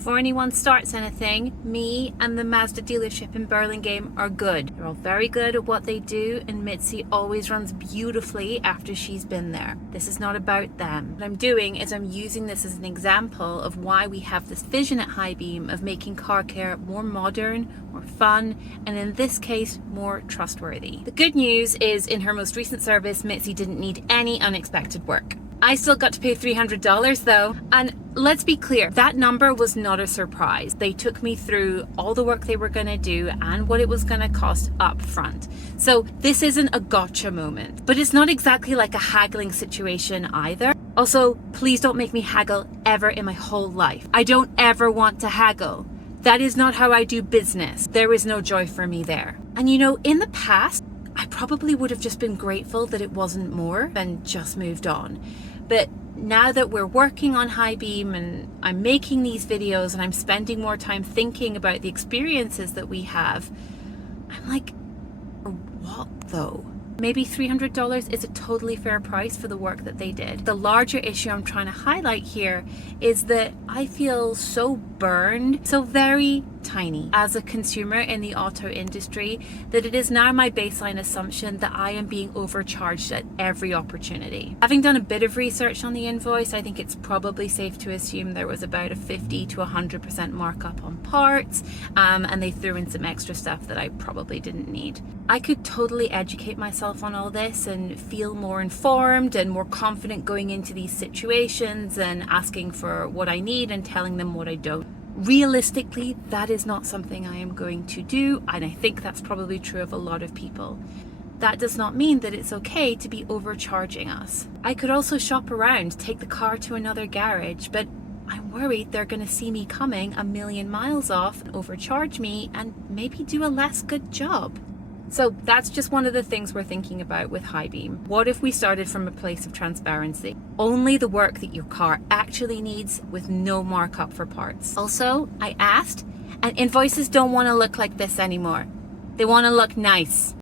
Before anyone starts anything, me and the Mazda dealership in Burlingame are good. They're all very good at what they do, and Mitzi always runs beautifully after she's been there. This is not about them. What I'm doing is I'm using this as an example of why we have this vision at Highbeam of making car care more modern, more fun, and in this case, more trustworthy. The good news is in her most recent service, Mitzi didn't need any unexpected work. I still got to pay $300 though, and let's be clear, that number was not a surprise. They took me through all the work they were going to do and what it was going to cost up front. So this isn't a gotcha moment, but it's not exactly like a haggling situation either. Also, please don't make me haggle ever in my whole life. I don't ever want to haggle. That is not how I do business. There is no joy for me there. And you know, in the past, I probably would have just been grateful that it wasn't more and just moved on. But now that we're working on Highbeam and I'm making these videos and I'm spending more time thinking about the experiences that we have, I'm like, what though? Maybe $300 is a totally fair price for the work that they did. The larger issue I'm trying to highlight here is that I feel so burned, so very tiny as a consumer in the auto industry, that it is now my baseline assumption that I am being overcharged at every opportunity. Having done a bit of research on the invoice, I think it's probably safe to assume there was about a 50 to 100% markup on parts, and they threw in some extra stuff that I probably didn't need. I could totally educate myself on all this and feel more informed and more confident going into these situations and asking for what I need and telling them what I don't. Realistically, that is not something I am going to do, and I think that's probably true of a lot of people. That does not mean that it's okay to be overcharging us. I could also shop around, take the car to another garage, but I'm worried they're going to see me coming a million miles off and overcharge me and maybe do a less good job. So that's just one of the things we're thinking about with Highbeam. What if we started from a place of transparency? Only the work that your car actually needs with no markup for parts. Also, I asked, and invoices don't want to look like this anymore. They want to look nice.